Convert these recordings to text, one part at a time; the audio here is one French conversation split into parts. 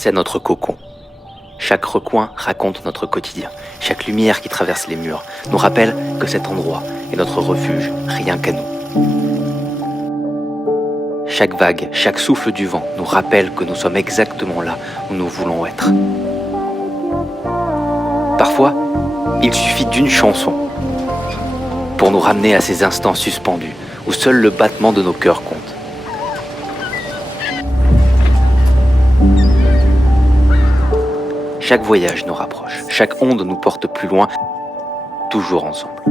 c'est notre cocon. Chaque recoin raconte notre quotidien. Chaque lumière qui traverse les murs nous rappelle que cet endroit est notre refuge, rien qu'à nous. Chaque vague, chaque souffle du vent nous rappelle que nous sommes exactement là où nous voulons être. Parfois, il suffit d'une chanson pour nous ramener à ces instants suspendus où seul le battement de nos cœurs compte. Chaque voyage nous rapproche, chaque onde nous porte plus loin, toujours ensemble.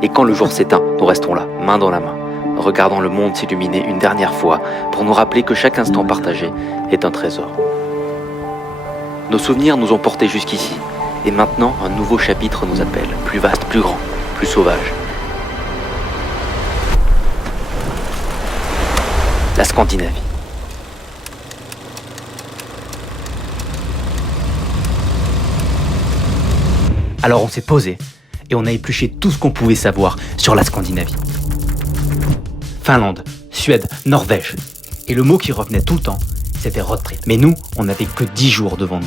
Et quand le jour s'éteint, nous restons là, main dans la main, regardant le monde s'illuminer une dernière fois pour nous rappeler que chaque instant partagé est un trésor. Nos souvenirs nous ont portés jusqu'ici, et maintenant un nouveau chapitre nous appelle, plus vaste, plus grand, plus sauvage. La Scandinavie. Alors on s'est posé et on a épluché tout ce qu'on pouvait savoir sur la Scandinavie. Finlande, Suède, Norvège. Et le mot qui revenait tout le temps, c'était road trip. Mais nous, on n'avait que 10 jours devant nous.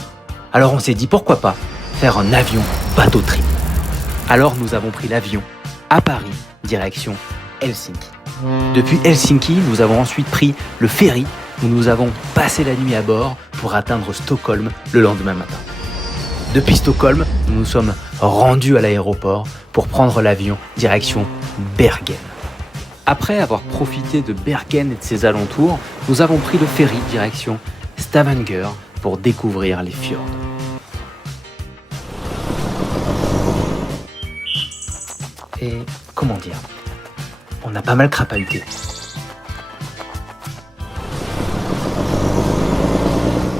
Alors on s'est dit pourquoi pas faire un avion bateau trip. Alors nous avons pris l'avion à Paris, direction Helsinki. Depuis Helsinki, nous avons ensuite pris le ferry où nous avons passé la nuit à bord pour atteindre Stockholm le lendemain matin. Depuis Stockholm, nous nous sommes rendus à l'aéroport pour prendre l'avion direction Bergen. Après avoir profité de Bergen et de ses alentours, nous avons pris le ferry direction Stavanger pour découvrir les fjords. Et comment dire, on a pas mal crapahuté.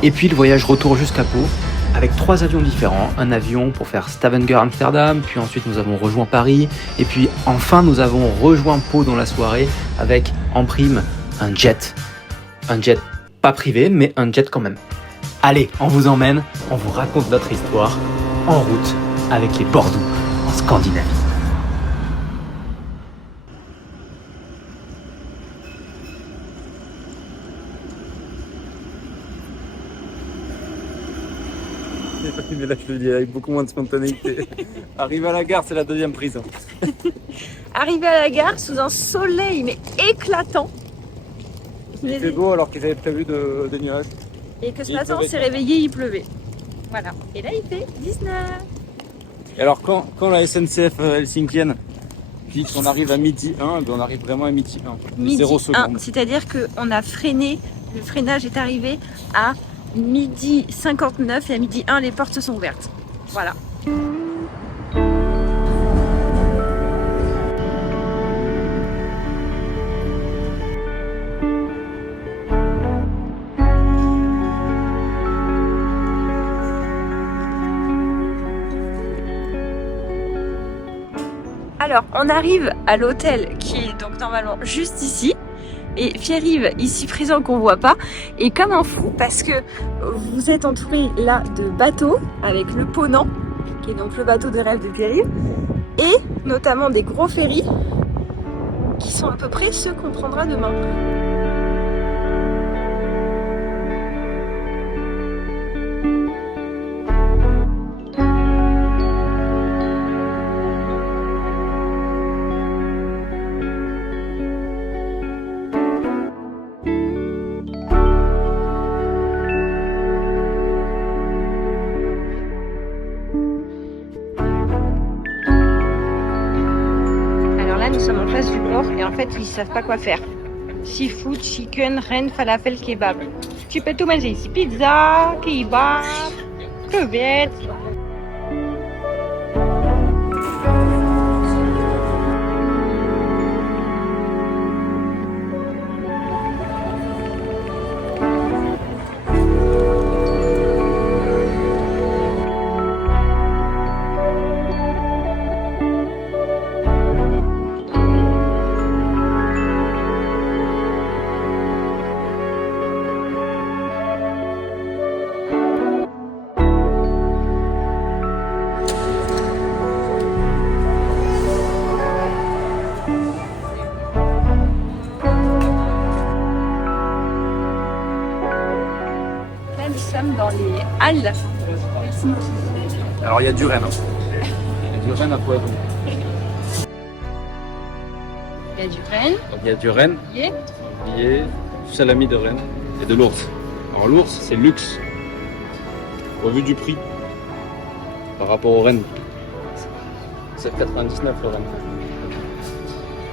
Et puis le voyage retour jusqu'à Pau, avec 3 avions différents. Un avion pour faire Stavanger-Amsterdam, puis ensuite nous avons rejoint Paris, et puis enfin nous avons rejoint Pau dans la soirée avec en prime un jet. Un jet pas privé, mais un jet quand même. Allez, on vous emmène, on vous raconte notre histoire en route avec les Bordous en Scandinavie. Mais là, je le dis avec beaucoup moins de spontanéité. Arrivé à la gare, c'est la deuxième prise. Arrivé à la gare sous un soleil mais éclatant. Il fait beau alors qu'ils avaient prévu des nuages. Et que ce matin on s'est réveillé, il pleuvait. Voilà. Et là il fait 19. Et alors quand la SNCF helsinkienne dit qu'on arrive à midi 1, ben on arrive vraiment à midi 1. Midi 0 1, secondes. c'est-à-dire qu'on a freiné, le freinage est arrivé à midi 59 et à midi 1 les portes sont ouvertes. Voilà. Alors, on arrive à l'hôtel qui est donc normalement juste ici. Et Pierre-Yves, ici présent qu'on voit pas, est comme un fou parce que vous êtes entouré là de bateaux avec le Ponant, qui est donc le bateau de rêve de Pierre-Yves, et notamment des gros ferries qui sont à peu près ceux qu'on prendra demain. Nous sommes en face du port et en fait ils savent pas quoi faire. Seafood, chicken, ren, falafel, kebab. Tu peux tout manger ici. Pizza, kebab, crevettes. Halle. Alors il y a du Rennes. Il y a du Rennes à Poitou. Il y a du Rennes. Donc il y a du Rennes, Yeah. billet, du salami de Rennes et de l'ours. Alors l'ours c'est luxe. Au vu du prix par rapport au Rennes. 7,99 le Rennes.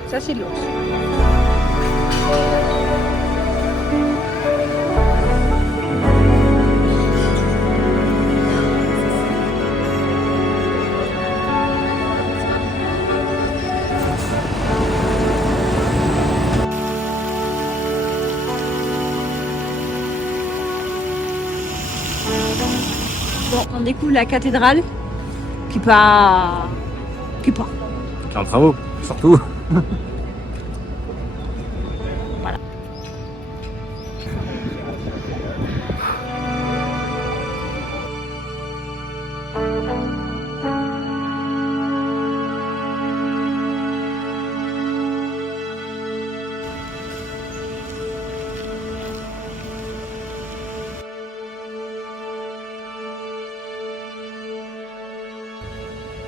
Ça, c'est de l'ours. Bon, on découvre la cathédrale qui part. Qui est en travaux, surtout.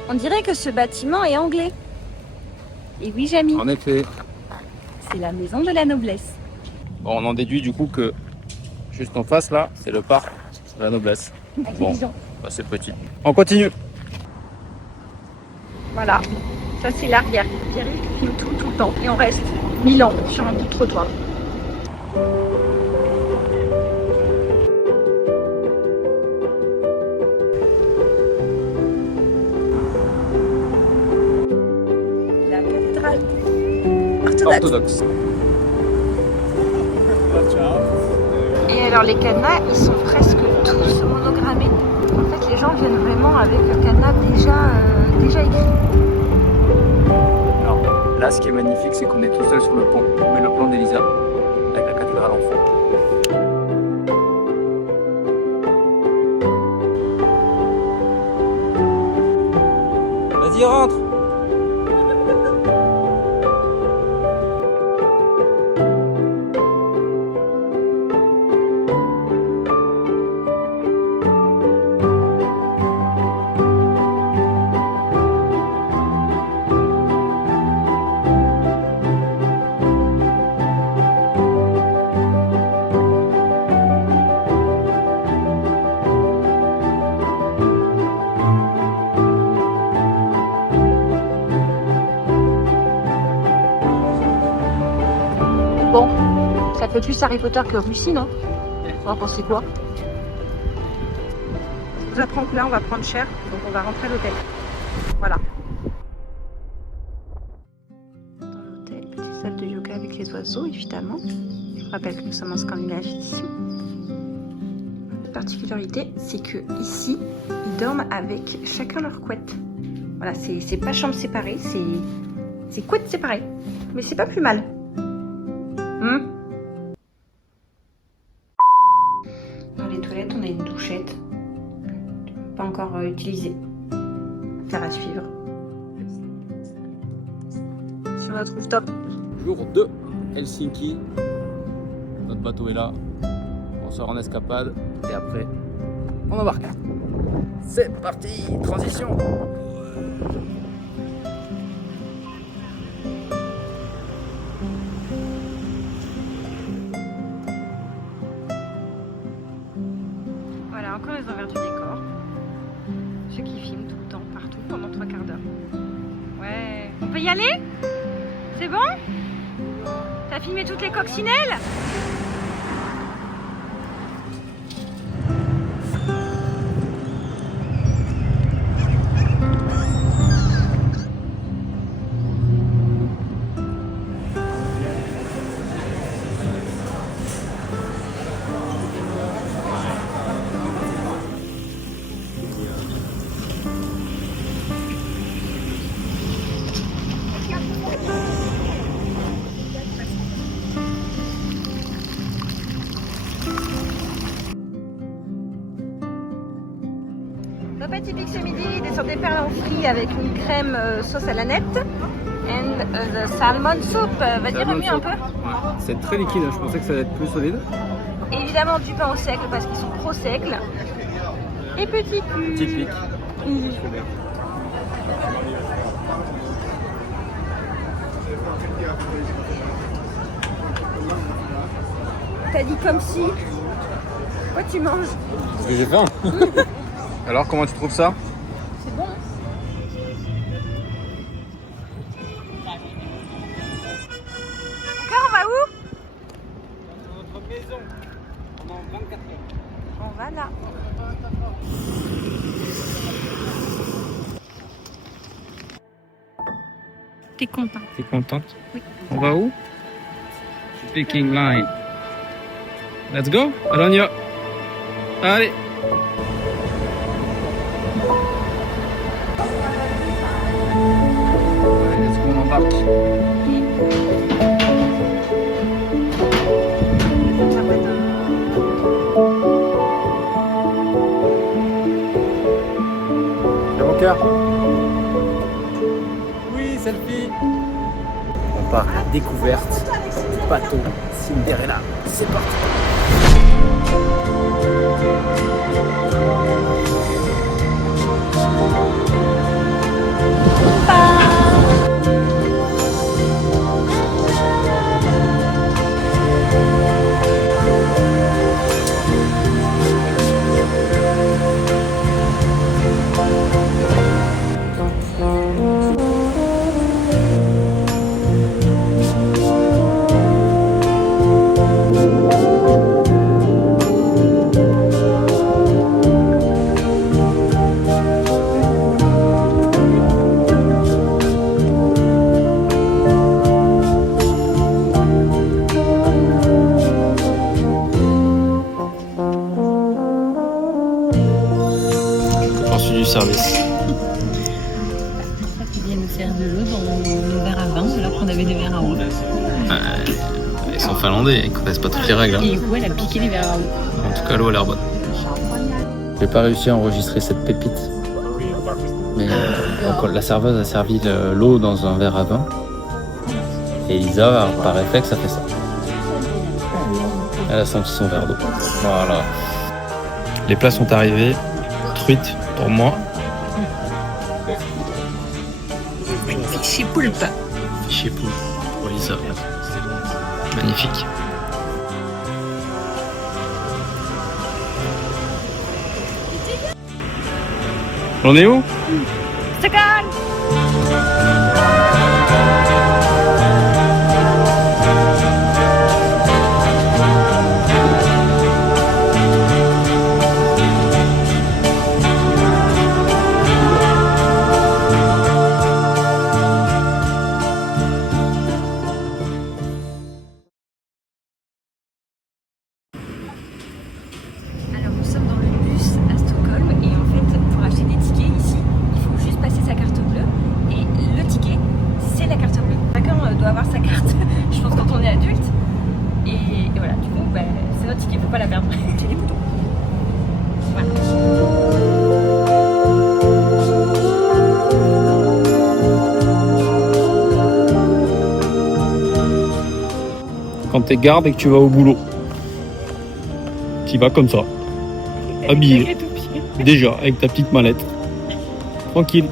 On dirait que ce bâtiment est anglais. Et oui, Jamy, En effet. c'est la maison de la noblesse. Bon, on en déduit du coup que juste en face là, c'est le parc de la noblesse. Avec Bon. les pigeons. Bah, c'est petit. On continue. Voilà, ça c'est l'arrière. Pierre filme tout le temps. Et on reste 1000 ans sur un bout de trottoir. La cathédrale orthodoxe. Orthodoxe. Et alors les cadenas, ils sont presque tous monogrammés. En fait, les gens viennent vraiment avec le cadenas déjà écrit. Alors là, ce qui est magnifique, c'est qu'on est tout seul sur le pont. On met le plan d'Elisa avec la cathédrale en fond. Vas-y, rentre. Bon, ça fait plus Harry Potter que Russie, non? On va penser quoi? Je vous apprends que là, on va prendre cher, donc on va rentrer à l'hôtel. Voilà. Dans l'hôtel, petite salle de yoga avec les oiseaux, évidemment. Je rappelle que nous sommes en Scandinavie ici. La particularité, c'est que ici, ils dorment avec chacun leur couette. Voilà, c'est pas chambre séparée, c'est couette séparée. Mais c'est pas plus mal. Dans les toilettes, on a une douchette. Pas encore utilisée. Ça va suivre. Sur notre rooftop. Jour 2, Helsinki. Notre bateau est là. On sort en escapade et après, on embarque. C'est parti, transition. Voilà, encore les envers du décor. Ceux qui filment tout le temps, partout, pendant 3 quarts d'heure. Ouais. On peut y aller? C'est bon? T'as filmé toutes les coccinelles? Repas typique ce midi, des sortes d'éperlans frits avec une crème sauce à la nette. And the salmon soup. Vas-y, remue un peu. Ouais. C'est très liquide, je pensais que ça allait être plus solide. Et évidemment du pain au seigle parce qu'ils sont pro seigle. Et petit cul. Typique. T'as dit comme si. Quoi tu manges? Parce que j'ai faim. Alors, comment tu trouves ça? C'est bon. Encore, on va où? Dans notre maison. Pendant 24 heures. On va là. T'es content? T'es contente? Oui. On va où? Speaking line. Let's go. Allez, on y va. Allez. Allez, let's go, on embarque. C'est mon cœur. Oui, selfie. On part à la découverte du bateau Cinderella. C'est parti. Du service. Ils viennent nous faire de l'eau dans nos verres à vin, alors qu'on avait des verres à eau. Ils sont finlandais, ils connaissent pas toutes les règles. Hein. Et du coup, elle a piqué les verres à eau. En tout cas, l'eau a l'air bonne. J'ai pas réussi à enregistrer cette pépite. Mais donc, la serveuse a servi l'eau dans un verre à vin. Et Lisa, par réflexe, a fait ça. Elle a senti son verre d'eau. Voilà. Les plats sont arrivés. Truite pour moi. Chez Poulpe. Fichier poule pour Lisa. Magnifique. On est où? Stockholm. Alors nous sommes dans le bus à Stockholm et en fait pour acheter des tickets ici, il faut juste passer sa carte bleue et le ticket c'est la carte bleue. Chacun doit avoir sa carte, je pense quand on est adulte et voilà du coup bah, c'est notre ticket, faut pas la perdre. C'est des boutons. Quand t'es garde et que tu vas au boulot, tu vas comme ça, habillé, déjà avec ta petite mallette, tranquille.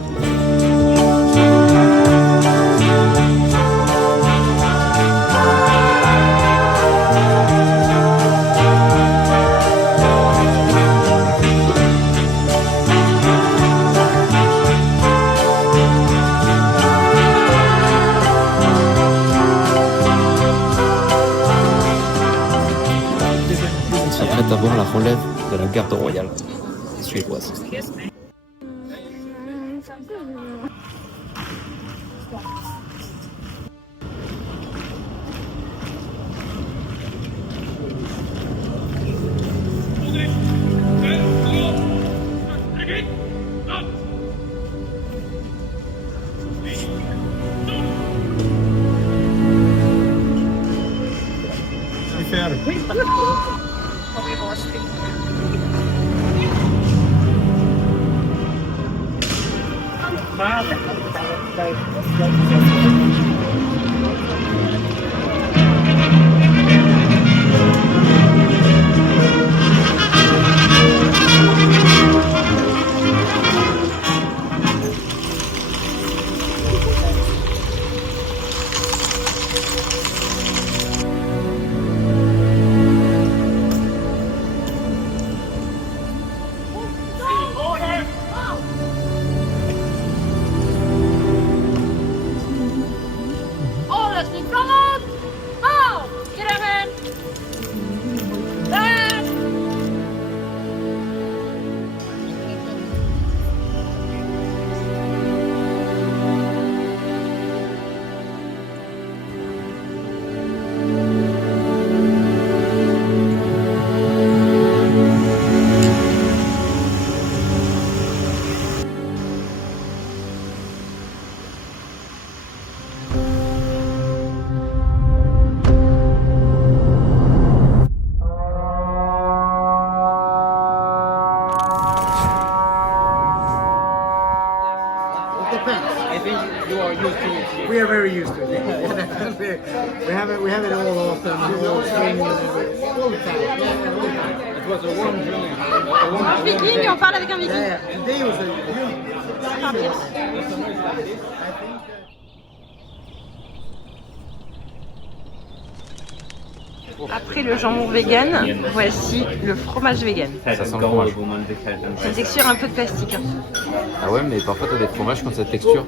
On s'apprête à voir la relève de la garde royale suédoise. depends. I think you are used to it. We are very used to it. we have it all off and all spring all the time. Yeah, all the time. It was a warm journey. A warm Viking, on parle avec un viking. Yeah, yeah. Today was Après le jambon vegan, voici le fromage vegan. Ça sent le fromage. C'est une texture un peu de plastique. Hein. Ah ouais, mais parfois t'as des fromages qui ont cette texture.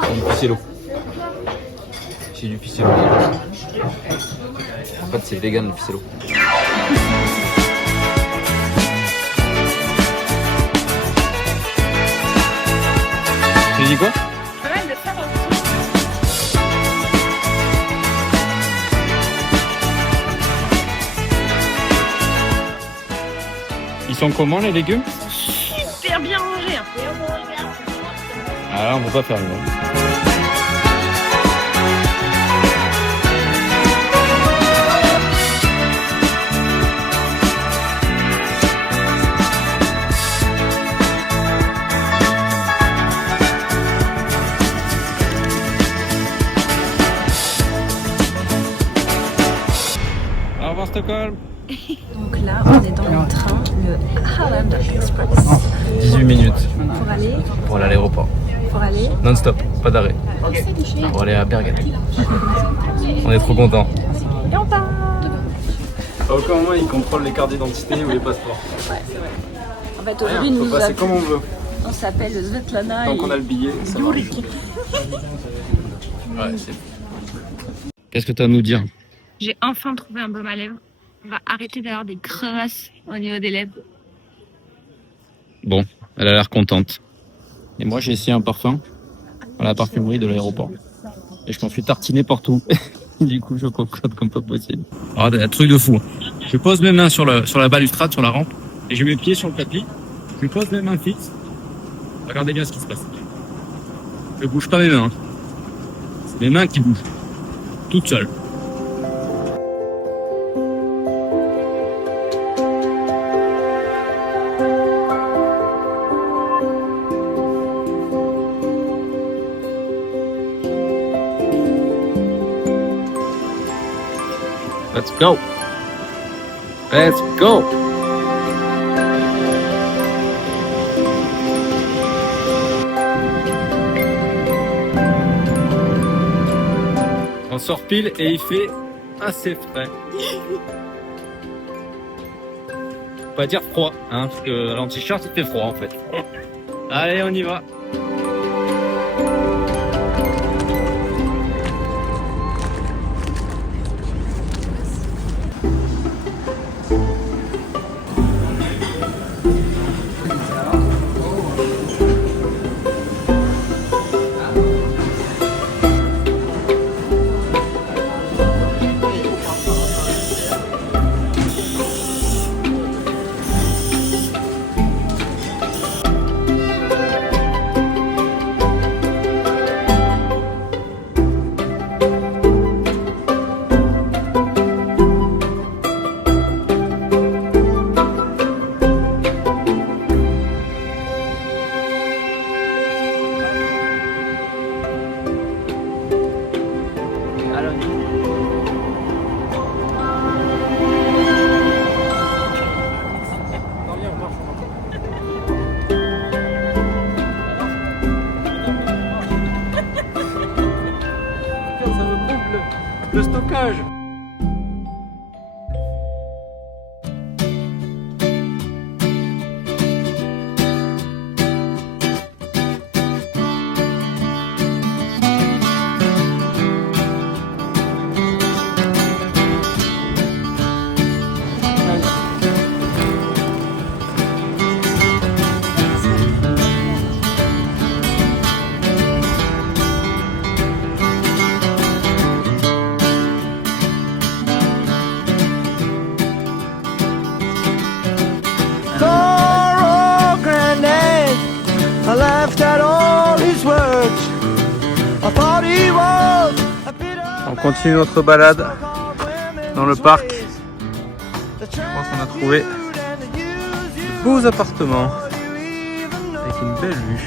C'est du ficello. C'est du ficello. En fait, c'est vegan le ficello. Tu dis quoi? Ils sont comment les légumes? Super bien rangé. Hein. Ah là, on peut pas faire mieux. Au revoir Stockholm. Donc là, on est dans le train, le Halland Express. 18 minutes Pour aller à l'aéroport. Non-stop, pas d'arrêt. Pour aller à Bergen. On est trop contents. Et on part. À aucun moment ils contrôlent les cartes d'identité ou les passeports. Ouais, c'est vrai. En fait, Rien, aujourd'hui, on nous peut passer comme on veut. on s'appelle Svetlana Tant et qu'on a le billet, ça va. Yurik. Ouais, c'est... Qu'est-ce que tu as à nous dire? J'ai enfin trouvé un baume à lèvres. On va arrêter d'avoir des crevasses au niveau des lèvres. Bon, elle a l'air contente. Et moi, j'ai essayé un parfum à la parfumerie de l'aéroport. Et je m'en suis tartiné partout. Du coup, je cocotte comme pas possible. Oh, un truc de fou. Je pose mes mains sur la balustrade, sur la rampe, et je mets mes pieds sur le tapis. Je pose mes mains fixes. Regardez bien ce qui se passe. Je bouge pas mes mains. C'est mes mains qui bougent. Toutes seules. Let's go. Let's go. On sort pile et il fait assez frais. Faut pas dire froid, hein, parce que dans le t-shirt il fait froid en fait. Allez, on y va. Le stockage. I laughed at all his words. I thought he was a bit On continue notre balade dans le parc. Je pense qu'on a trouvé de beaux appartements avec une belle vue.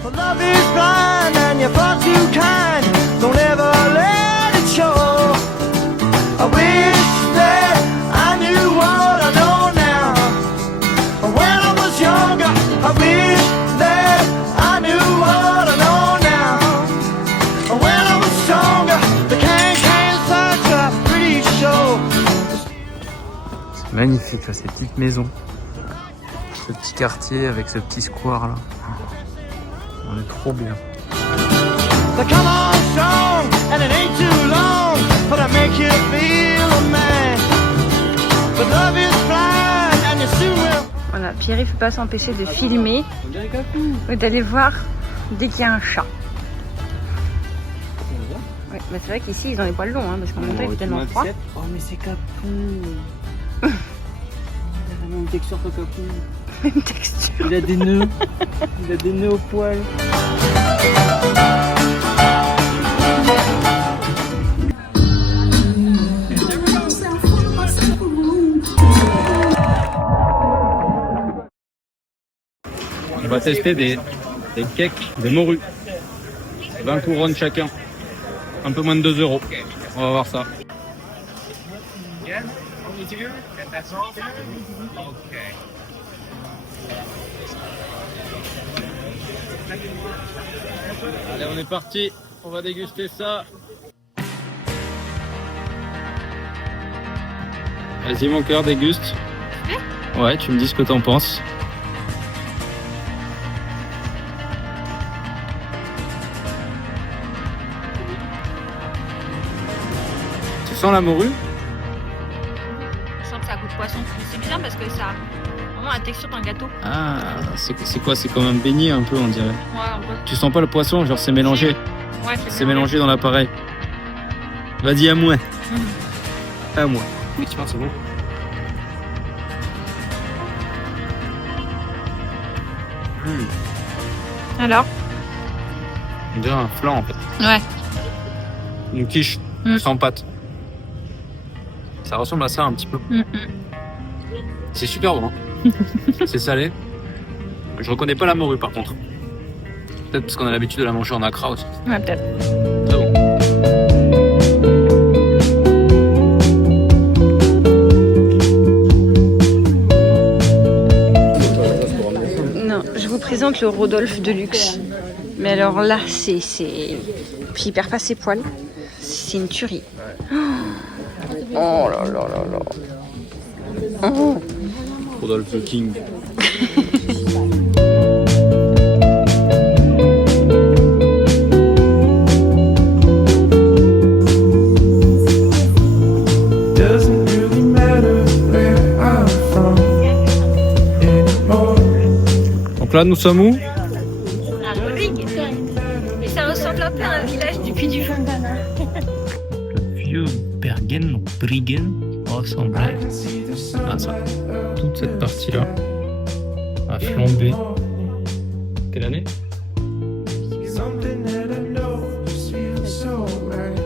For love is blind and you're far too kind. Don't ever let it show. I wish that I knew what I know now. When I was younger, I wish that I knew what I know now. When I was stronger, the can such a pretty show. C'est magnifique là, ces petites maisons. Ce petit quartier avec ce petit square là. On est trop bien. So come on strong, and it ain't too long, but I make you feel a man. But love is blind, and you soon will. Voilà, Pierre, il ne peut pas s'empêcher de filmer ou d'aller voir dès qu'il y a un chat. Ouais, bah c'est vrai qu'ici ils ont les poils longs, hein, parce qu'en même temps il fait tellement froid. Oh mais c'est Capou. Il a vraiment une texture que Capou. Même texture. Il a des nœuds. Il a des nœuds au poil. On va tester des cakes de morue. 20 couronnes chacun. Un peu moins de 2 €. On va voir ça. Allez, on est parti. On va déguster ça. Vas-y mon cœur, déguste. Ouais, tu me dis ce que t'en penses. Tu sens la morue? Je sens que ça goûte poisson. C'est bizarre parce que ça a vraiment la texture d'un gâteau. Ah, c'est quoi? C'est comme un beignet un peu, on dirait. Ouais, un peu. Tu sens pas le poisson? Genre c'est mélangé. Ouais, C'est mélangé dans l'appareil. Vas-y, à moi. À moi. Oui, tu penses, c'est bon. Alors? On dirait un flan en fait. Ouais. Une quiche sans pâte. Ça ressemble à ça un petit peu. C'est super bon. C'est salé. Je reconnais pas la morue par contre. Peut-être parce qu'on a l'habitude de la manger en accra aussi. Ouais, peut-être. Très bon. Non, je vous présente le Rodolphe de luxe. Mais alors là, c'est... Puis il perd pas ses poils. C'est une tuerie. Oh là là là là. Oh. Rodolphe le King. Doesn't really matter where I'm from anymore. Donc là, nous sommes où? À Rodrigue. Et ça ressemble un peu à un village du Puy-du-Fou. Le vieux Bergen, donc Briggen, ressemblerait à ça. Toute cette partie-là a flambé. Quelle année? Something that I know just feels so right.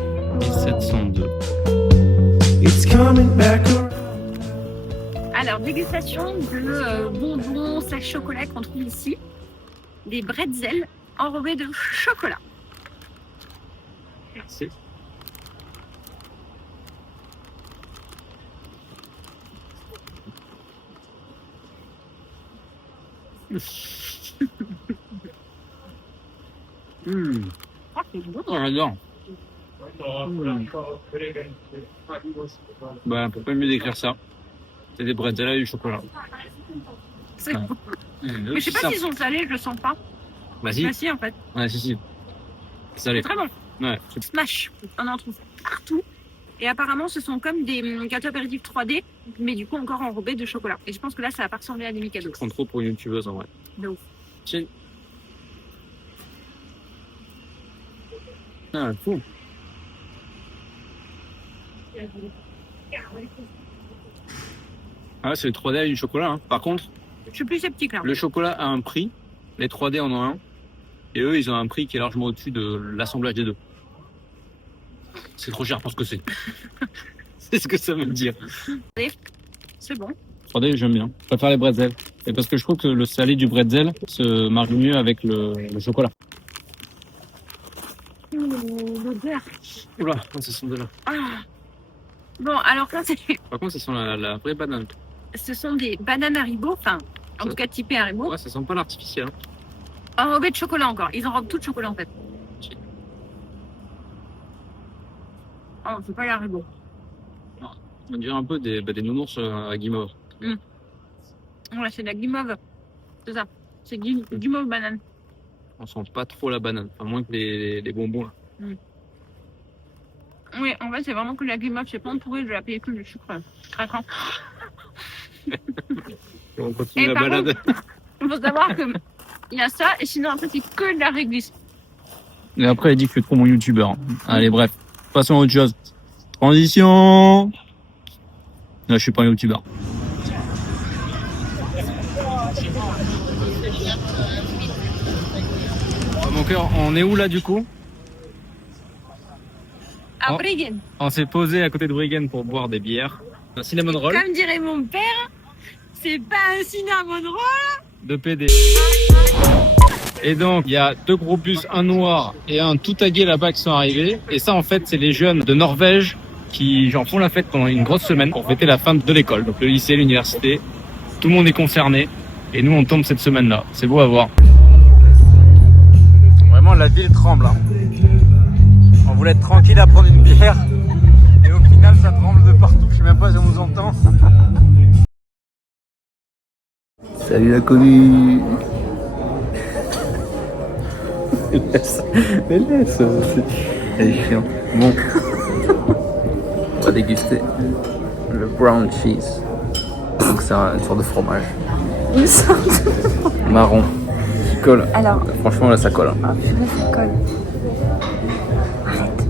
1702. It's coming back around. Alors, dégustation de bonbons / chocolat qu'on trouve ici. Des bretzels enrobés de chocolat. Merci. Oh, c'est bon. Oh, j'adore. Bah, on peut pas mieux décrire ça. C'est des bretzels avec du chocolat. C'est Ouais. bon. Mais je sais pas s'ils sont salés, je le sens pas. Bah si. Ah si, en fait. Ouais, si. Salé. C'est très bon. Ouais. Smash. On en trouve partout. Et apparemment, ce sont comme des gâteaux apéritifs 3D, mais du coup encore enrobés de chocolat. Et je pense que là, ça va pas ressembler à des Mikado. Je prends trop pour une youtubeuse en vrai. De ouf. Tiens. Ah, fou. Ah, c'est le 3D avec du chocolat. Hein. Par contre, Je suis plus sceptique là. le chocolat a un prix. Les 3D en ont un. Et eux, ils ont un prix qui est largement au-dessus de l'assemblage des deux. C'est trop cher pour ce que c'est. C'est ce que ça veut dire. C'est bon. 3D, j'aime bien. Je préfère les bretzels. Et parce que je trouve que le salé du bretzel se marie mieux avec le chocolat. L'odeur. Oula, ça sent de là. Ah. Bon, alors là, Par contre, ça sent la vraie banane. ce sont des bananes Haribo, enfin, en tout cas typées Haribo. Ouais, ça sent pas l'artificiel. Enrobées de chocolat encore. Ils enrobent tout de chocolat en fait. Oh, c'est pas les Haribo. On dirait un peu des nounours à guimauve. Ouais, c'est de la guimauve. C'est ça. C'est guimauve banane. On sent pas trop la banane, à moins que les bonbons là. Oui, en fait, c'est vraiment que la guimauve. C'est pas entouré de la pellicule de sucre craquant. On continue Et la par balade. Il faut savoir que il y a ça, et sinon après, c'est que de la réglisse. Et après, il dit que je suis trop mon youtubeur. Allez, bref. Passons à autre chose. Transition. Non, je suis pas un youtubeur. Mon cœur, on est où là du coup? À Oh. Briggen. On s'est posé à côté de Briggen pour boire des bières. Un cinnamon roll Comme dirait mon père, c'est pas un cinnamon roll. de PD. Et donc, il y a 2 gros bus, un noir et un tout tagué là-bas qui sont arrivés. Et ça, en fait, c'est les jeunes de Norvège qui genre, font la fête pendant une grosse semaine pour fêter la fin de l'école. Donc le lycée, l'université, tout le monde est concerné. Et nous, on tombe cette semaine-là. C'est beau à voir. Vraiment, la ville tremble. Hein. On voulait être tranquille à prendre une bière. Et au final, ça tremble de partout. Je sais même pas si on nous entend. Salut la commu. laisse. Elle est chiant. Bon. On va déguster le brown cheese. Donc c'est une sorte de fromage. Une sorte. Marron. Qui colle. Alors. Franchement là ça colle. Ah, purée, ça colle. Arrête.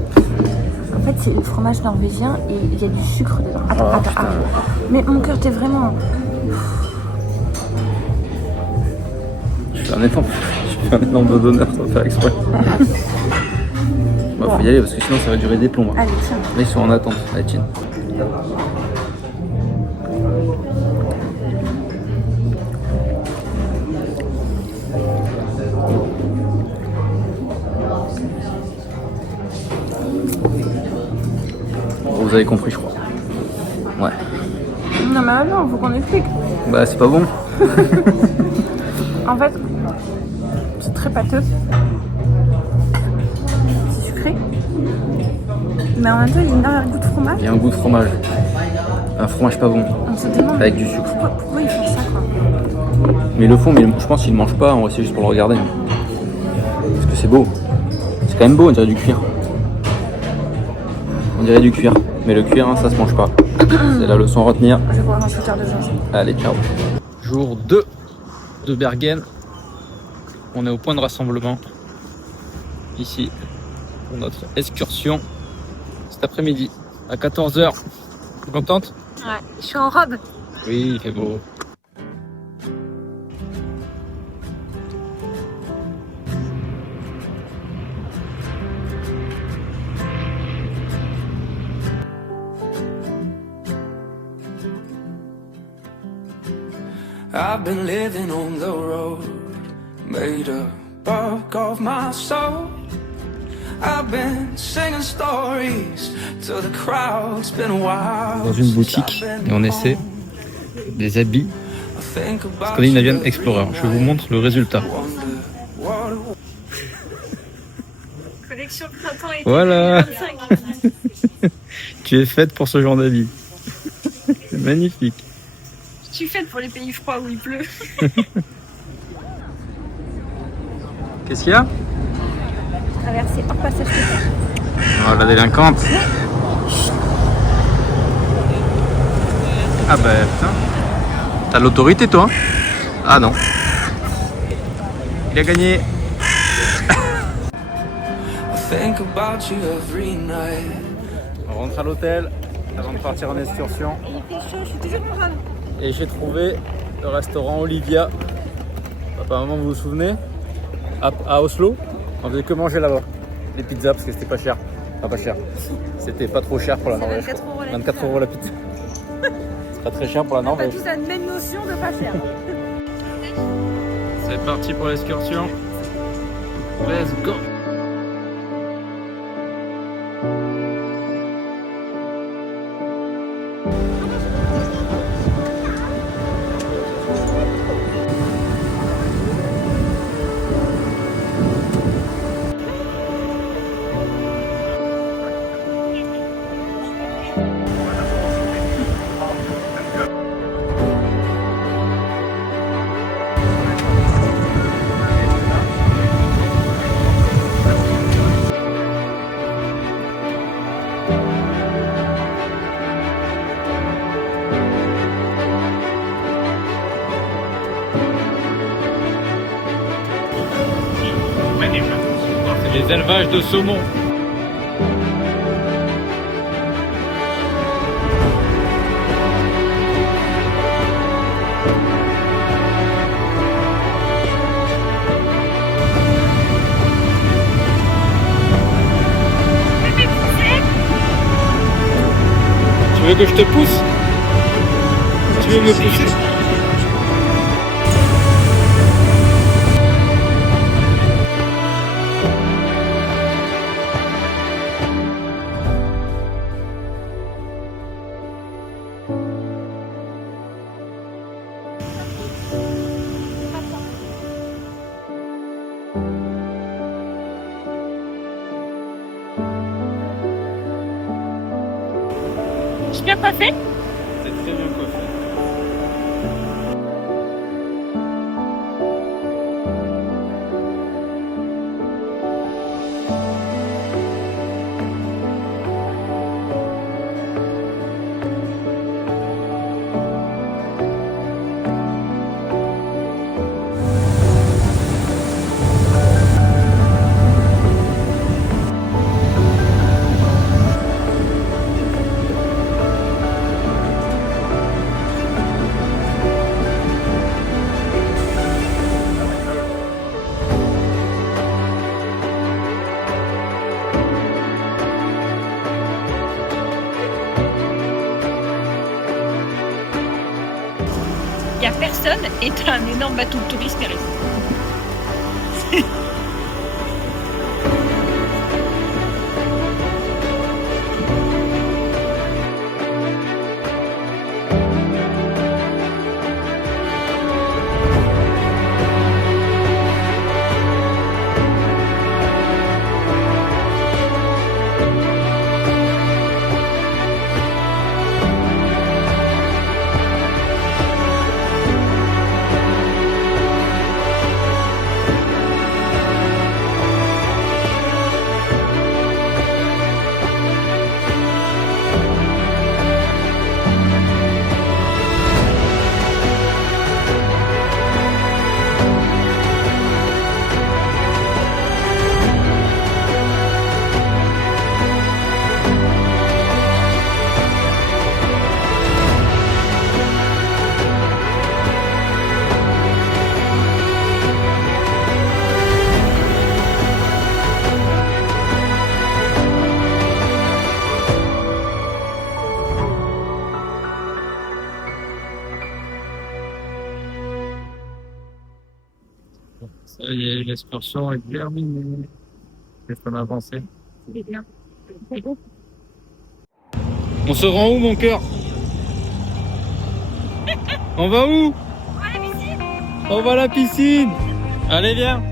En fait, c'est le fromage norvégien et il y a du sucre dedans. Attends, Oh, attends. putain. Mais mon cœur, t'es vraiment. Je fais un énorme de d'honneur sans faire exprès. Bah, faut y aller parce que sinon ça va durer des plombs. Allez, tiens. Là ils sont en attente. Allez, tiens. Vous avez compris, je crois. Ouais. Non, mais attends, faut qu'on explique. Bah, c'est pas bon. En fait, c'est très pâteux. C'est sucré. Mais en même temps, il y a un arrière-goût de fromage. Il y a un goût de fromage. Un fromage pas bon. On se demande Avec du sucre. pourquoi ils font ça, quoi. Mais ils le font, mais je pense qu'ils ne mangent pas. On va essayer juste pour le regarder. Parce que c'est beau. C'est quand même beau, on dirait du cuir. On dirait du cuir. Mais le cuir, hein, ça se mange pas. C'est la leçon à retenir. Je vais boire un shooter de gingembre. Allez, ciao. Jour 2 de Bergen. On est au point de rassemblement. Ici, pour notre excursion. Cet après-midi, à 14h. Tu es contente? Ouais, je suis en robe. Oui, il fait beau. I've been living on the road, made a buck of my soul. I've been singing stories to the crowd. It's been a while. Dans une boutique et on essaie des habits Scandinavian Explorer. Je vous montre le résultat. Collection printemps et Voilà. 2025. Tu es faite pour ce genre d'habits. C'est magnifique. Je suis faite pour les pays froids où il pleut. Qu'est-ce qu'il y a? Traverser hors passage de Oh, la délinquante. Ah bah putain. T'as l'autorité toi? Ah non. Il a gagné. Think about you every night. On rentre à l'hôtel avant de partir en excursion. Il fait chaud, je suis toujours en robe. Et j'ai trouvé le restaurant Olivia. Apparemment, vous vous souvenez, à Oslo, on faisait que manger là-bas. Les pizzas parce que c'était pas cher. Enfin, pas cher. C'était pas trop cher pour la C'est Norvège. 24 € la 24 pizza. € la pizza. C'est pas très cher pour la On a Norvège. tous la même notion de pas cher. C'est parti pour l'excursion. Let's go. C'est des élevages de saumon. Tu veux que je te pousse? Tu veux me pousser? Je suis bien coiffée? C'est très bien coiffé. Il n'y a personne et t'as un énorme bateau de tourisme qui arrive. Ça y est, l'excursion est terminée. Qu'est-ce qu'on a avancé? On se rend où, mon cœur? On va où? On va à la piscine. Allez, viens.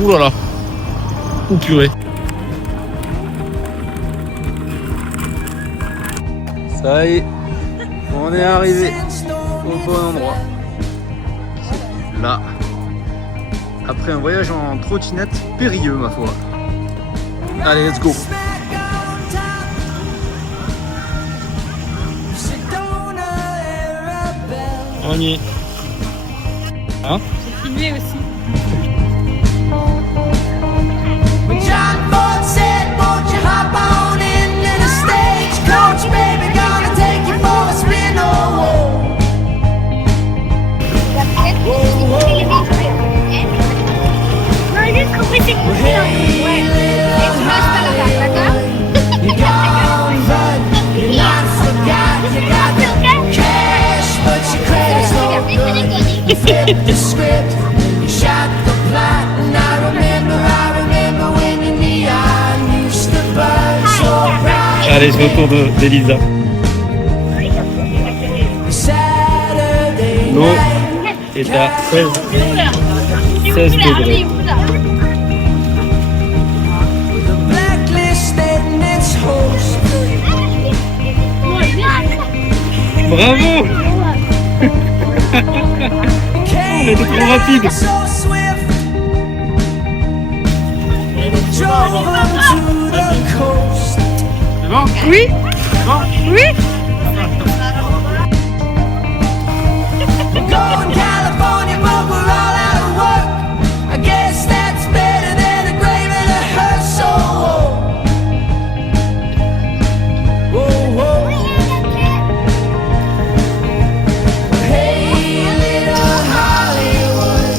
Ouh là là. Ouh purée. Ça y est, on est arrivé au bon endroit. Là, après un voyage en trottinette périlleux, ma foi. Allez, let's go. On y est. Hein? J'ai filmé aussi. John Ford said, won't you hop on into the stagecoach, baby, gonna take you for a spin, oh, oh. Hey, you gone, but you're not forgot. You got the cash, but your credit's no good. flipped the script, you shot the plot. And I remember when your neon used to burn so bright. Allez, je retourne d'Elisa. Saturday L'eau night, est à 16 degrés. the blacklist and its host. Bravo. On était trop rapide. So swift, and it drove them to the coast. C'est bon? Oui. Bon. Oui. We're going California, but we're all out of work. I guess that's better than a grave and a hearse. So whoa, whoa. Hey, little Hollywood,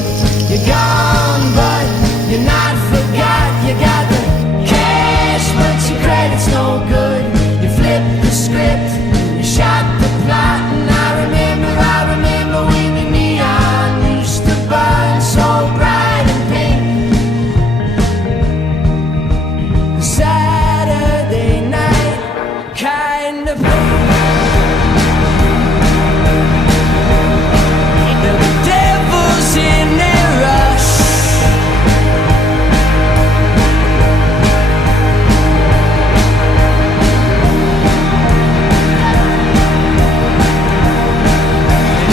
you're gone, but you're not forgot. You got the cash, but your credit's no good. You flipped the script, you shot the plot, and I remember when your neon used to burn so bright and pink. Saturday night kind of pain. The devil's in their rush.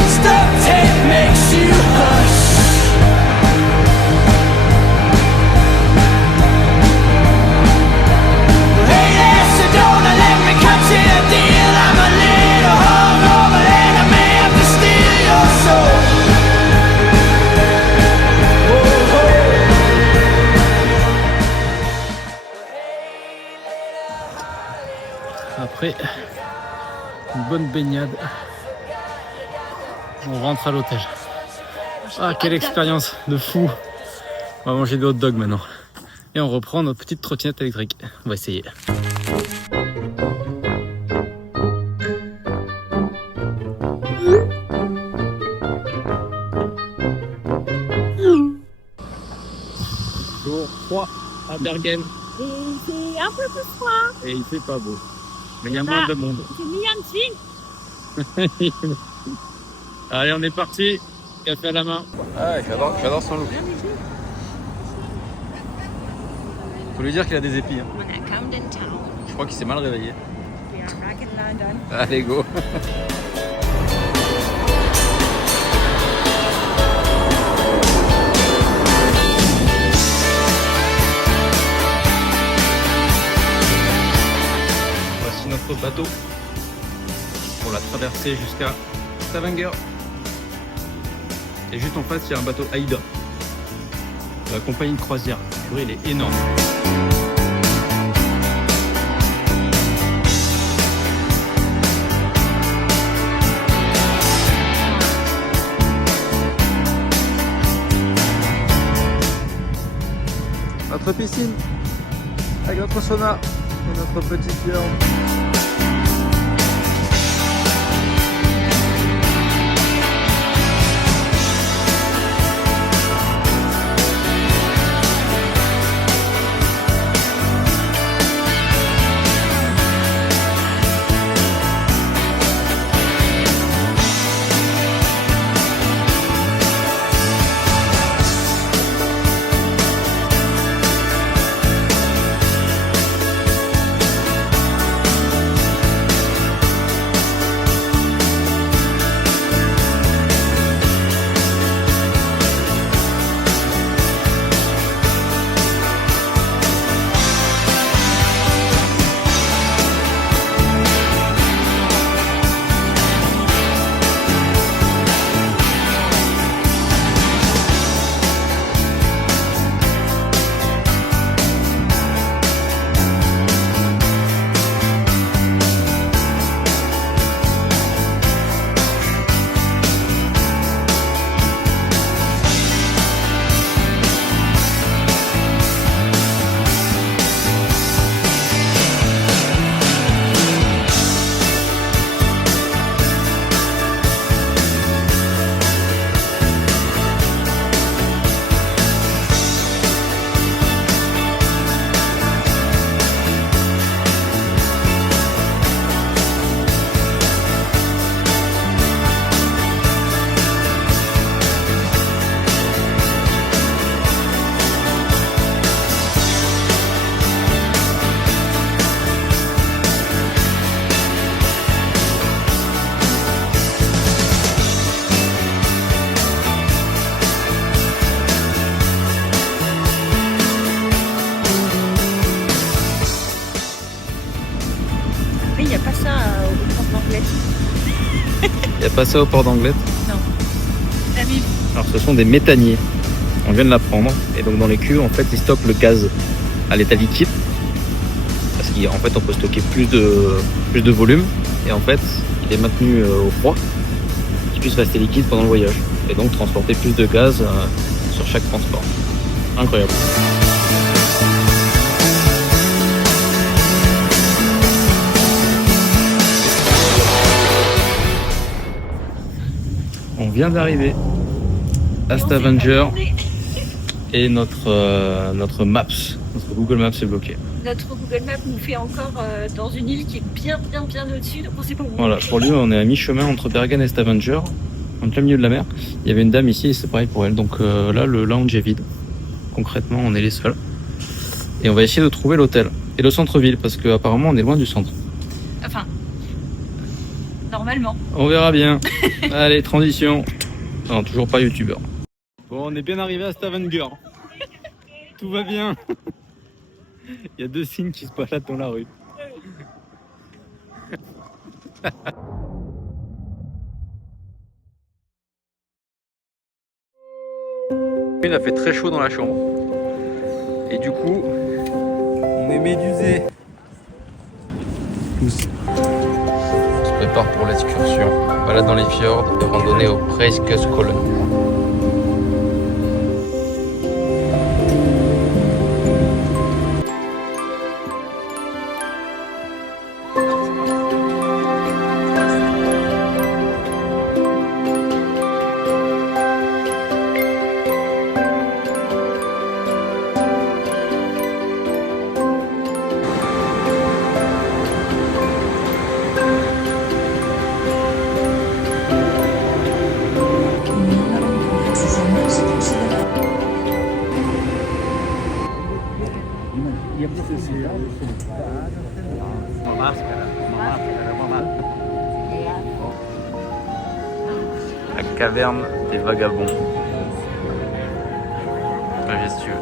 Stuff tape makes you hush. Hey there, so don't let me cut you a deal. I'm a little hungover and I may have to steal your soul. Après une bonne baignade, on rentre à l'hôtel. Ah, quelle expérience de fou! On va manger des hot dogs maintenant. Et on reprend notre petite trottinette électrique. On va essayer. Jour 3 à Bergen. Et c'est un peu plus froid. Et il fait pas beau. Mais il y a moins de monde. J'ai mis un jean. Allez, on est parti. Café à la main. Ah, j'adore son look. Faut lui dire qu'il a des épis. Hein. On a Camden Town. Je crois qu'il s'est mal réveillé. We are back in London. Allez, go. Voici notre bateau pour la traversée jusqu'à Stavanger. Et juste en face, il y a un bateau Aida de la compagnie de croisière. Purée, il est énorme. Notre piscine avec notre sauna et notre petite bière. pas ça au port d'Anglet? Jamais vu. Alors ce sont des méthaniers. On vient de l'apprendre. Et donc dans les cuves, en fait, ils stockent le gaz à l'état liquide. Parce qu'en fait, on peut stocker plus de volume. Et en fait, il est maintenu au froid, qu'il puisse rester liquide pendant le voyage. Et donc transporter plus de gaz sur chaque transport. Incroyable. On vient d'arriver à Stavanger et notre Maps, notre Google Maps est bloqué. Notre Google Maps nous fait encore dans une île qui est bien au-dessus, donc on sait pas où. Voilà, pour lui, on est à mi-chemin entre Bergen et Stavanger, en plein milieu de la mer. Il y avait une dame ici et c'est pareil pour elle. Donc là, le lounge est vide. Concrètement, on est les seuls. Et on va essayer de trouver l'hôtel et le centre-ville parce qu'apparemment, on est loin du centre. Enfin, normalement. On verra bien. Allez, transition. Non, toujours pas youtubeur. Bon, on est bien arrivé à Stavanger. Tout va bien. Il y a 2 signes qui se baladent dans la rue. Il a fait très chaud dans la chambre. Et du coup, on est médusé. Tous. On se prépare pour l'excursion. Balade dans les fjords et randonnée au Preikestolen. La caverne des vagabonds. Majestueux.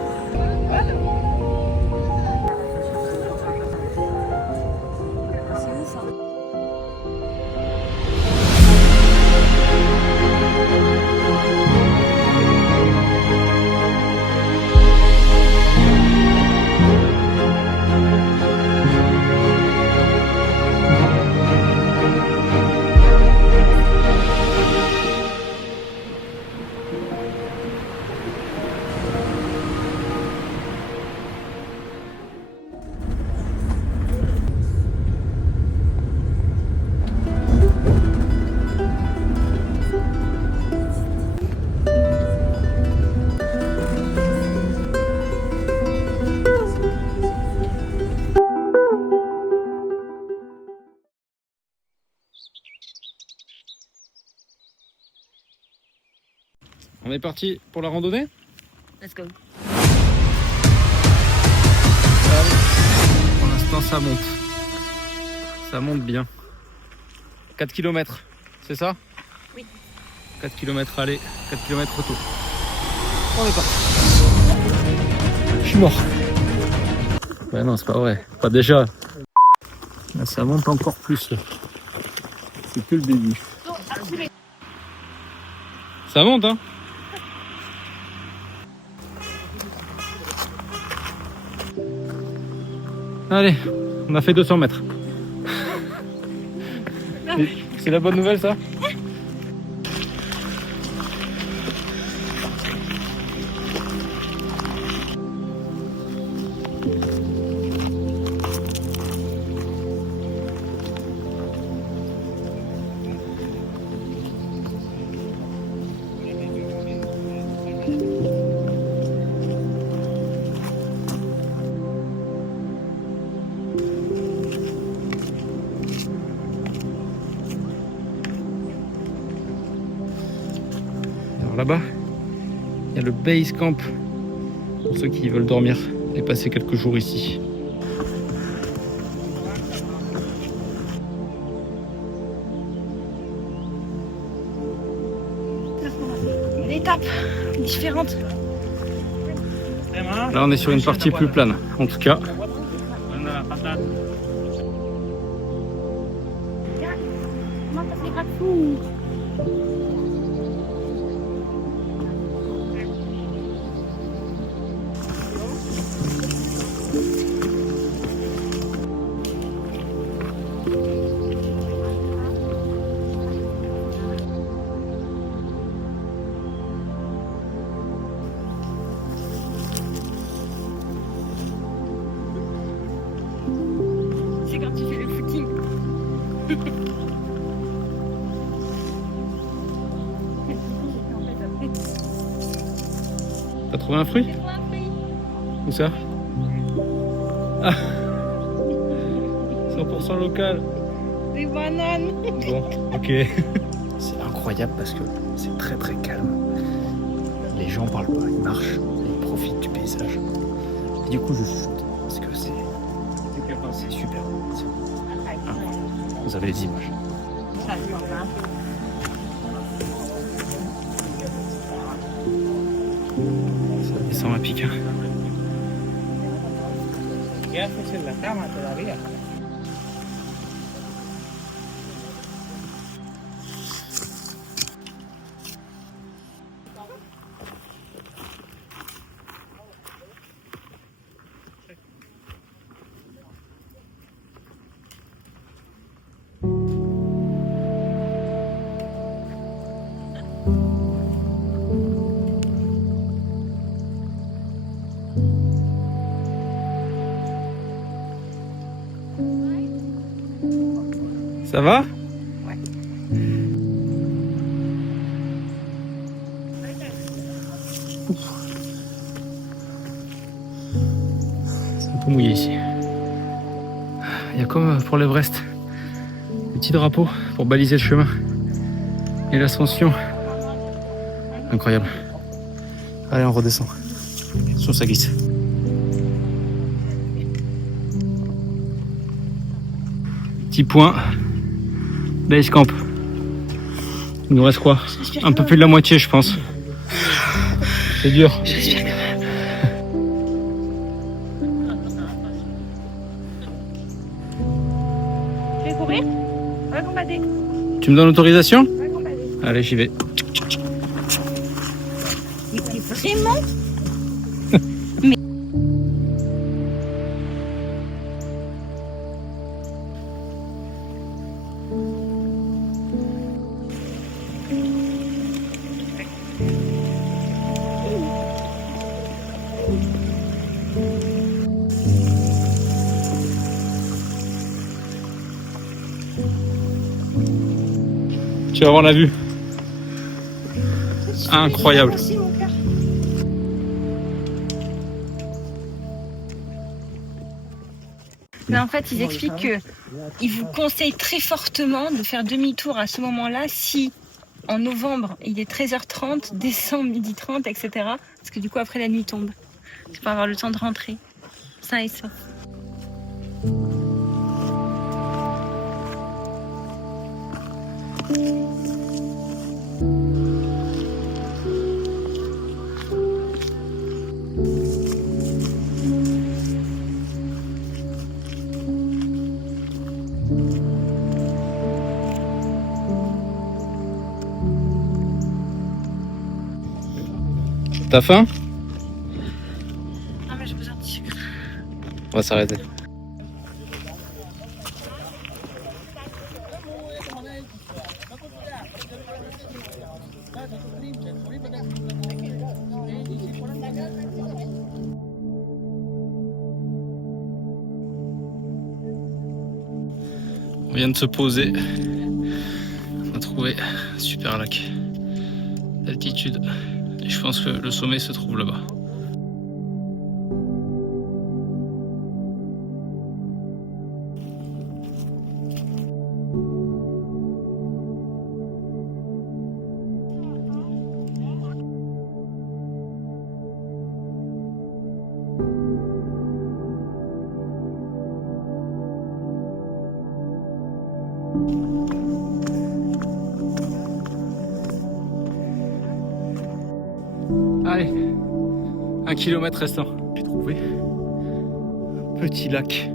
On est parti pour la randonnée? Let's go. Pour l'instant ça monte. Ça monte bien. 4 km, c'est ça? Oui. 4 km aller, 4 km retour. On est parti. Je suis mort. Ouais non c'est pas vrai. Pas déjà. Là, ça monte encore plus. C'est que le début. Ça monte hein? Allez, on a fait 200 mètres. C'est la bonne nouvelle ça? Là-bas, il y a le base camp pour ceux qui veulent dormir et passer quelques jours ici. Des étapes différentes. Là, on est sur une partie plus plane, en tout cas. C'est quand tu fais le footing. T'as trouvé un fruit? Où ça? Ah 100% local. Des bananes. Bon, ok. C'est incroyable parce que c'est très très calme. Les gens parlent pas, ils marchent, ils profitent du paysage. Et du coup, je saute parce que c'est super. C'est incroyable. Vous avez les images. Ça descend à pic. Hein. ¿Qué haces en la cama todavía? Ça va? Ouais. C'est un peu mouillé ici. Il y a comme pour l'Everest, le petit drapeau pour baliser le chemin et l'ascension. Incroyable. Allez, on redescend. Attention, ça glisse. Petit point. Base camp. Il nous reste quoi? Un peu plus de la moitié, je pense. C'est dur. Tu veux courir? On va combattre. Tu me donnes l'autorisation? On va combattre. Allez, j'y vais. Mais t'es vraiment? Tu vas voir la vue. Incroyable. Mais en fait, ils expliquent qu'ils vous conseillent très fortement de faire demi-tour à ce moment-là si en novembre il est 13h30, décembre 12h30, etc. Parce que du coup après la nuit tombe. C'est pour avoir le temps de rentrer. Ça et ça. T'as faim? Ah mais j'ai besoin de sucre. On va s'arrêter. On vient de se poser. On a trouvé un super lac d'altitude. Et je pense que le sommet se trouve là-bas. Allez, 1 kilomètre restant. J'ai trouvé un petit lac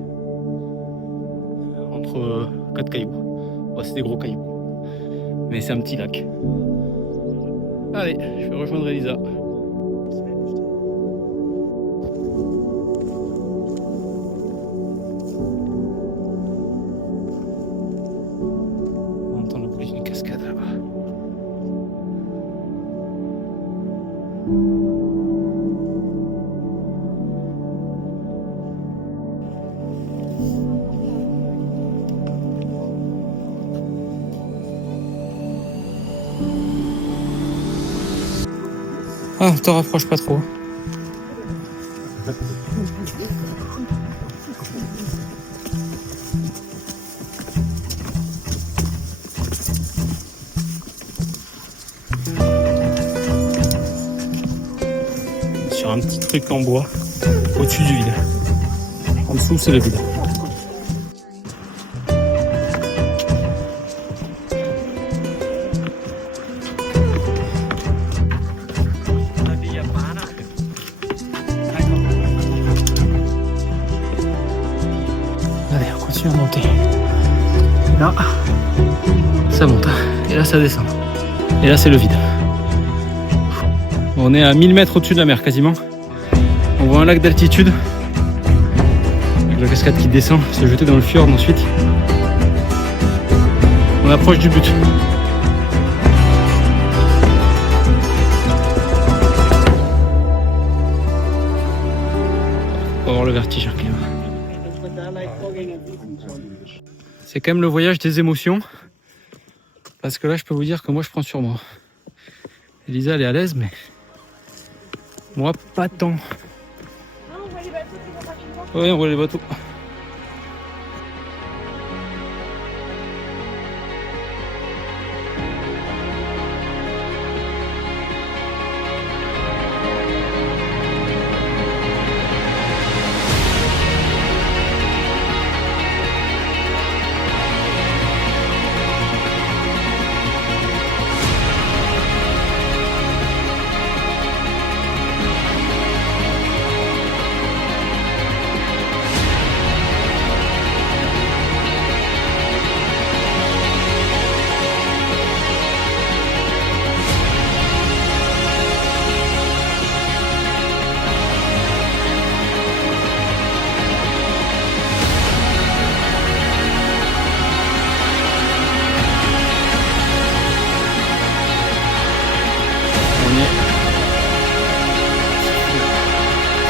entre 4 cailloux. Bon, c'est des gros cailloux. Mais c'est un petit lac. Allez, je vais rejoindre Elisa. On entend le bruit d'une cascade là-bas. Ah, te rapproche pas trop. Sur un petit truc en bois, au-dessus du vide. En dessous, c'est le vide. Allez, on continue à monter. Là, ça monte. Et là, ça descend. Et là, c'est le vide. On est à 1000 mètres au-dessus de la mer, quasiment. On voit un lac d'altitude. Avec la cascade qui descend, se jeter dans le fjord ensuite. On approche du but. On va avoir le vertige, hein, quand même. C'est quand même le voyage des émotions. Parce que là, je peux vous dire que moi, je prends sur moi. Elisa, elle est à l'aise, mais moi, pas tant. On voit les bateaux qui vont rapidement. Oui, on voit les bateaux.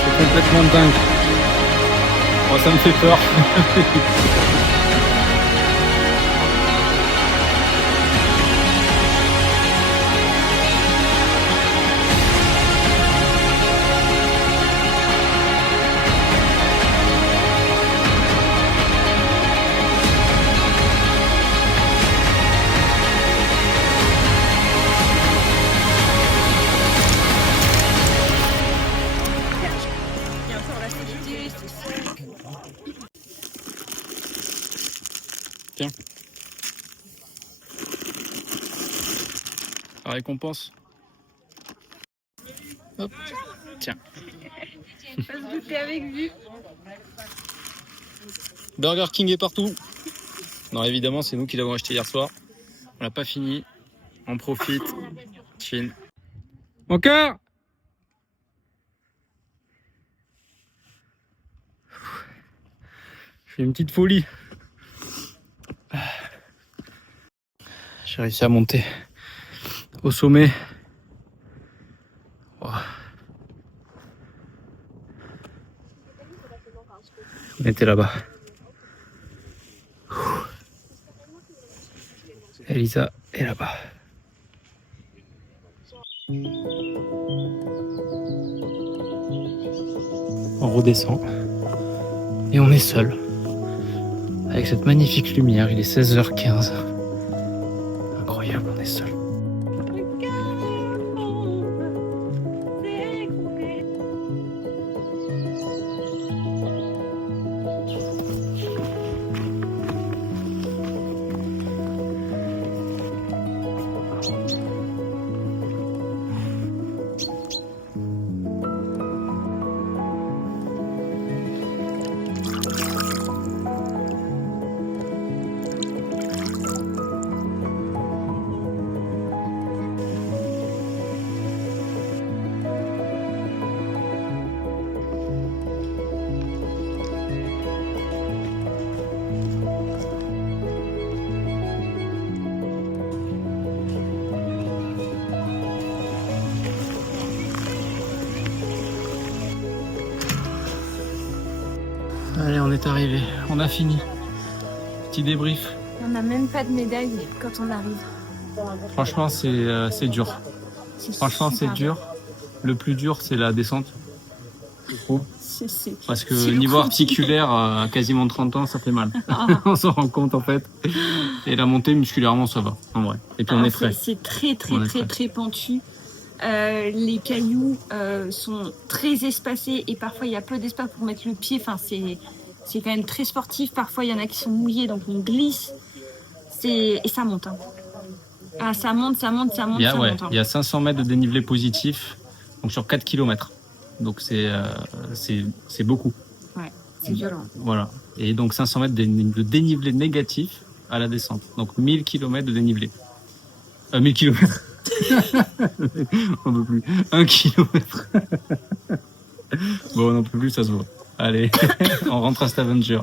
C'est complètement dingue. Moi, ça me fait peur. Tiens. La récompense. Hop. Tiens. On va se goûter avec vue. Burger King est partout. Non, évidemment, c'est nous qui l'avons acheté hier soir. On l'a pas fini. On profite. Chine. Mon cœur! Je fais une petite folie. J'ai réussi à monter au sommet. Wow. On était là-bas. Elisa est là-bas. On redescend et on est seul avec cette magnifique lumière. Il est 16h15. Incroyable, on est seul. Allez, on est arrivé, on a fini. Petit débrief. On n'a même pas de médaille quand on arrive. Franchement, c'est dur. Franchement, c'est dur. Le plus dur, c'est la descente. Je trouve. Parce que niveau articulaire, à quasiment 30 ans, ça fait mal. On s'en rend compte en fait. Et la montée musculairement, ça va, en vrai. Et puis on est prêt. C'est très pentu. Les cailloux sont très espacés et parfois il y a peu d'espace pour mettre le pied. Enfin, c'est quand même très sportif. Parfois il y en a qui sont mouillés, donc on glisse. Et ça monte. Hein. Ah, ça monte. Il y a 500 mètres de dénivelé positif, donc sur 4 km. Donc c'est beaucoup. Ouais, c'est violent. Voilà. Et donc 500 mètres de dénivelé négatif à la descente. Donc 1000 km de dénivelé. 1000 km. On peut plus. 1 km. Bon, on n'en peut plus, ça se voit. Allez, on rentre à Stavanger.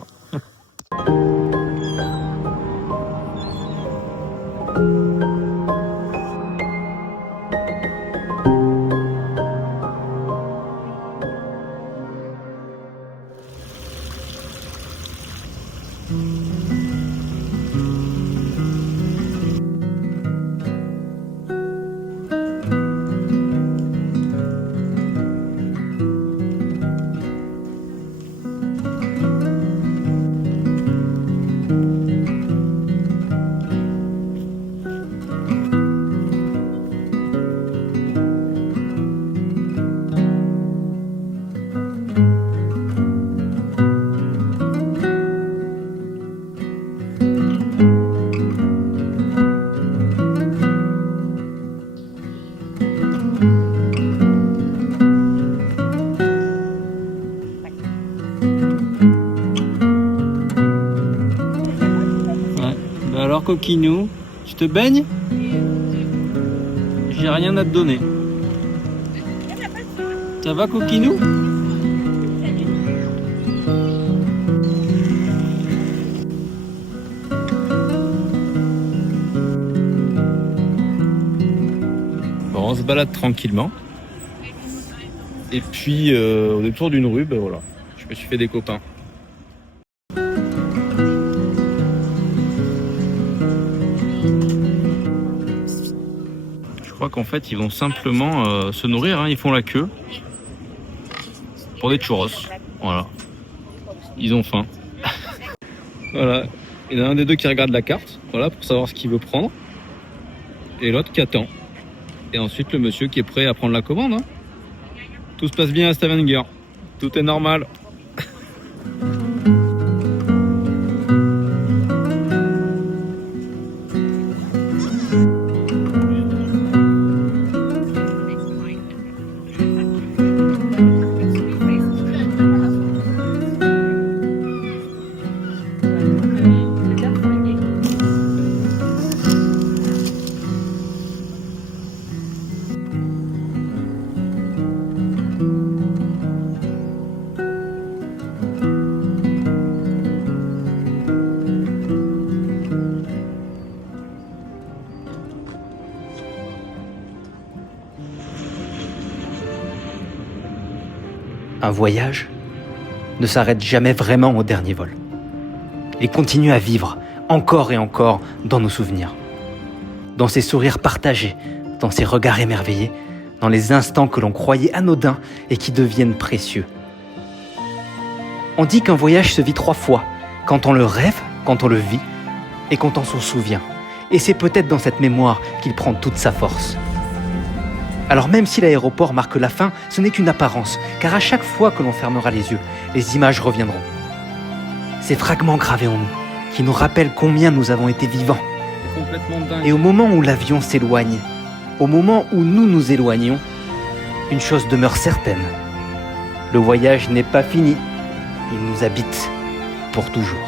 Alors coquinou, tu te baignes? J'ai rien à te donner. Ça va coquinou? Bon, on se balade tranquillement. Et puis au détour d'une rue, ben voilà, je me suis fait des copains. Je crois qu'en fait ils vont simplement se nourrir, hein. Ils font la queue pour des churros. Voilà. Ils ont faim. Voilà. Il y en a un des deux qui regarde la carte, voilà, pour savoir ce qu'il veut prendre. Et l'autre qui attend. Et ensuite le monsieur qui est prêt à prendre la commande. Hein. Tout se passe bien à Stavanger. Tout est normal. Un voyage ne s'arrête jamais vraiment au dernier vol. Il continue à vivre encore et encore dans nos souvenirs. Dans ces sourires partagés, dans ces regards émerveillés, dans les instants que l'on croyait anodins et qui deviennent précieux. On dit qu'un voyage se vit 3 fois, quand on le rêve, quand on le vit et quand on s'en souvient. Et c'est peut-être dans cette mémoire qu'il prend toute sa force. Alors même si l'aéroport marque la fin, ce n'est qu'une apparence, car à chaque fois que l'on fermera les yeux, les images reviendront. Ces fragments gravés en nous, qui nous rappellent combien nous avons été vivants. Complètement dingue. Et au moment où l'avion s'éloigne, au moment où nous nous éloignons, une chose demeure certaine. Le voyage n'est pas fini, il nous habite pour toujours.